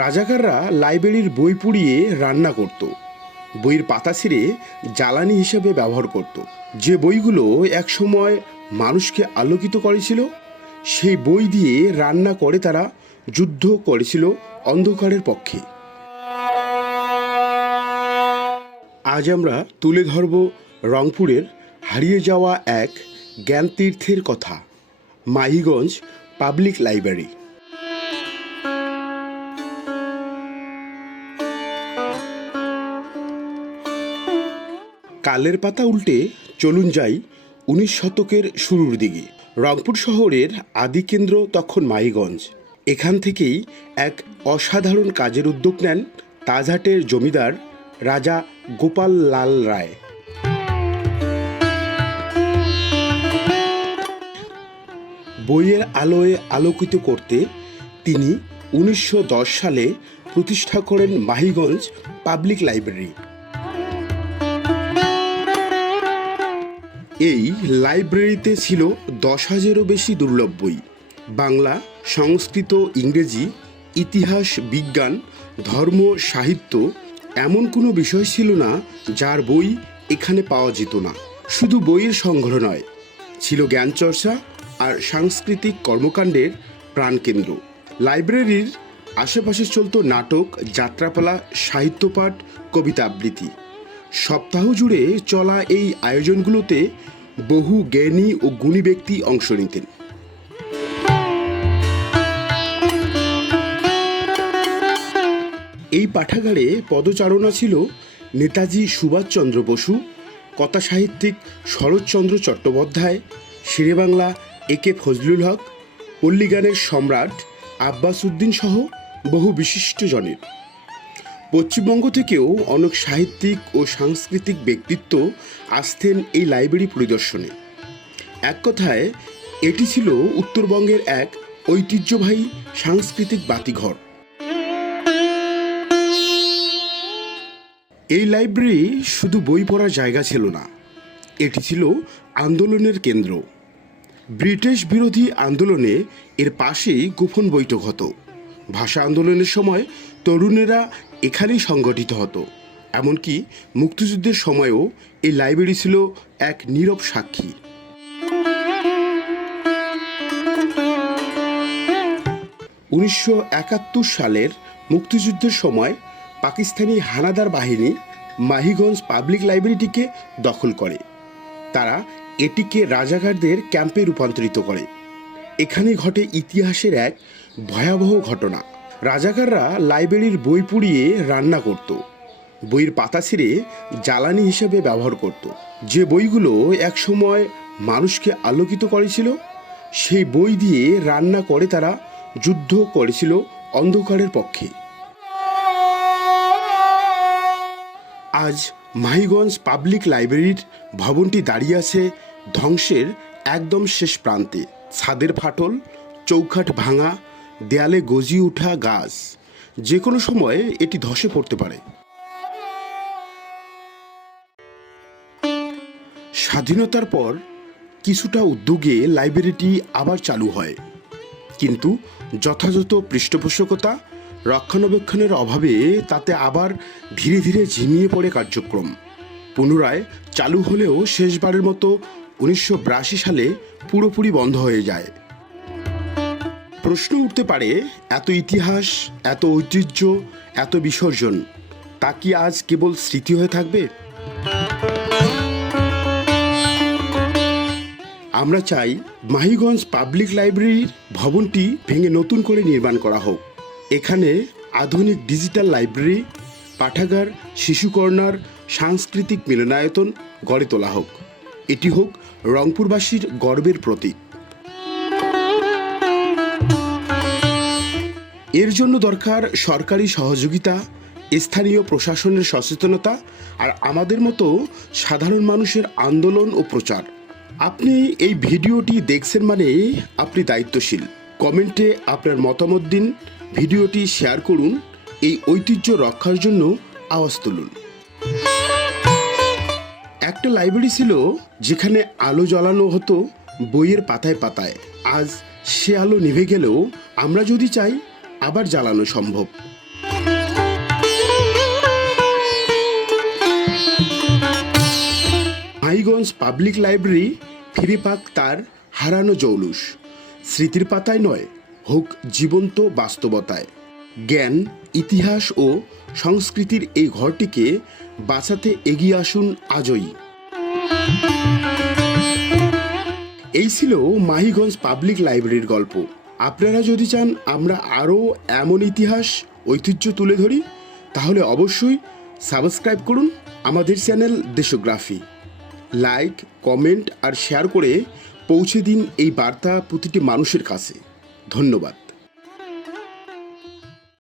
রাজাকাররা লাইব্রেরির বই পুড়িয়ে রান্না করত, বইয়ের পাতা ছিঁড়ে জ্বালানি হিসেবে ব্যবহার করত। যে বইগুলো একসময় মানুষকে আলোকিত করেছিল, সেই বই দিয়ে রান্না করে তারা যুদ্ধ করেছিল অন্ধকারের পক্ষে। আজ আমরা তুলে ধরব রংপুরের হারিয়ে যাওয়া এক জ্ঞানতীর্থের কথা, মাহিগঞ্জ পাবলিক লাইব্রেরি। কালের পাতা উল্টে চলুন যাই 19 শতকের শুরুর দিকে। রংপুর শহরের আদিকেন্দ্র তখন মাহিগঞ্জ। এখান থেকেই এক অসাধারণ কাজের উদ্যোগ নেন তাজহাটের জমিদার রাজা গোপাল লাল রায়। বইয়ের আলোয় আলোকিত করতে তিনি 1910 সালে প্রতিষ্ঠা করেন মাহিগঞ্জ পাবলিক লাইব্রেরি। এই লাইব্রেরিতে ছিল 10,000-এরও বেশি দুর্লভ বই। বাংলা, সংস্কৃত, ইংরেজি, ইতিহাস, বিজ্ঞান, ধর্ম, সাহিত্য, এমন কোনো বিষয় ছিল না যার বই এখানে পাওয়া যেত না। শুধু বইয়ের সংগ্রহ নয়, ছিল জ্ঞানচর্চা আর সাংস্কৃতিক কর্মকাণ্ডের প্রাণকেন্দ্র। লাইব্রেরির আশেপাশে চলত নাটক, যাত্রাপালা, সাহিত্যপাঠ, কবিতা আবৃত্তি। সপ্তাহ জুড়ে চলা এই আয়োজনগুলোতে বহু জ্ঞানী ও গুণী ব্যক্তি অংশ নিতেন। এই পাঠাগারে পদচারণা ছিল নেতাজি সুভাষচন্দ্র বসু, কথাসাহিত্যিক শরৎচন্দ্র চট্টোপাধ্যায়, শেরেবাংলা একে ফজলুল হক, পল্লীগানের সম্রাট আব্বাস উদ্দিন সহ বহু বিশিষ্টজনের। পশ্চিমবঙ্গ থেকেও অনেক সাহিত্যিক ও সাংস্কৃতিক ব্যক্তিত্ব আসতেন এই লাইব্রেরি পরিদর্শনে। এক কথায় এটি ছিল উত্তরবঙ্গের এক ঐতিহ্যবাহী সাংস্কৃতিক বাতিঘর। এই লাইব্রেরি শুধু বই পড়ার জায়গা ছিল না, এটি ছিল আন্দোলনের কেন্দ্র। ব্রিটিশ বিরোধী আন্দোলনে এর পাশেই গোপন বৈঠক হতো। ভাষা আন্দোলনের সময় তরুণেরা এখানেই সংগঠিত হতো। এমনকি মুক্তিযুদ্ধের সময়ও এই লাইব্রেরি ছিল এক নীরব সাক্ষী। 1971 সালের মুক্তিযুদ্ধের সময় পাকিস্তানি হানাদার বাহিনী মাহিগঞ্জ পাবলিক লাইব্রেরিটিকে দখল করে। তারা এটিকে রাজাকারদের ক্যাম্পে রূপান্তরিত করে। এখানে ঘটে ইতিহাসের এক ভয়াবহ ঘটনা। রাজাকাররা লাইব্রেরির বই পুড়িয়ে রান্না করত, বইয়ের পাতা ছিঁড়ে জ্বালানি হিসেবে ব্যবহার করত। যে বইগুলো একসময় মানুষকে আলোকিত করেছিল, সেই বই দিয়ে রান্না করে তারা যুদ্ধ করেছিল অন্ধকারের পক্ষে। আজ মাহিগঞ্জ পাবলিক লাইব্রেরির ভবনটি দাঁড়িয়ে আছে ধ্বংসের একদম শেষ প্রান্তে। ছাদের ফাটল, চৌখাট ভাঙা, দেয়ালে গজিয়ে ওঠা গাছ, যে কোনো সময় এটি ধসে পড়তে পারে। স্বাধীনতার পর কিছুটা উদ্যোগে লাইব্রেরিটি আবার চালু হয়, কিন্তু যথাযথ পৃষ্ঠপোষকতা, রক্ষণাবেক্ষণের অভাবে তাতে আবার ধীরে ধীরে ঝিমিয়ে পড়ে কার্যক্রম। পুনরায় চালু হলেও শেষবারের মতো 1982 সালে পুরোপুরি বন্ধ হয়ে যায়। প্রশ্ন উঠতে পারে, এত ইতিহাস, এত ঐতিহ্য, এত বিসর্জন, তা কি আজ কেবল স্মৃতি হয়ে থাকবে? আমরা চাই মাহিগঞ্জ পাবলিক লাইব্রেরির ভবনটি ভেঙে নতুন করে নির্মাণ করা হোক। এখানে আধুনিক ডিজিটাল লাইব্রেরি, পাঠাগার, শিশু কর্নার, সাংস্কৃতিক মিলনায়তন গড়ে তোলা হোক। এটি হোক রংপুরবাসীর গর্বের প্রতীক। এর জন্য দরকার সরকারি সহযোগিতা, স্থানীয় প্রশাসনের সচেতনতা আর আমাদের মতো সাধারণ মানুষের আন্দোলন ও প্রচার। আপনি এই ভিডিওটি দেখছেন মানে আপনি দায়িত্বশীল। কমেন্টে আপনার মতামত দিন, ভিডিওটি শেয়ার করুন, এই ঐতিহ্য রক্ষার জন্য আওয়াজ তুলুন। একটা লাইব্রেরি ছিল যেখানে আলো জ্বালানো হতো বইয়ের পাতায় পাতায়। আজ সে আলো নিভে গেলেও আমরা যদি চাই আবার জ্বালানো সম্ভব। মাহিগঞ্জ পাবলিক লাইব্রেরি ফিরে পাক তার হারানো জৌলুস। স্মৃতির পাতায় নয়, হোক জীবন্ত বাস্তবতায়। জ্ঞান, ইতিহাস ও সংস্কৃতির এই ঘরটিকে বাঁচাতে এগিয়ে আসুন আজই। এই ছিল মাহিগঞ্জ পাবলিক লাইব্রেরির গল্প। আপনারা যদি চান আমরা আরও এমন ইতিহাস ঐতিহ্য তুলে ধরি, তাহলে অবশ্যই সাবস্ক্রাইব করুন আমাদের চ্যানেল দেশোগ্রাফি। লাইক, কমেন্ট আর শেয়ার করে পৌঁছে দিন এই বার্তা প্রতিটি মানুষের কাছে। ধন্যবাদ।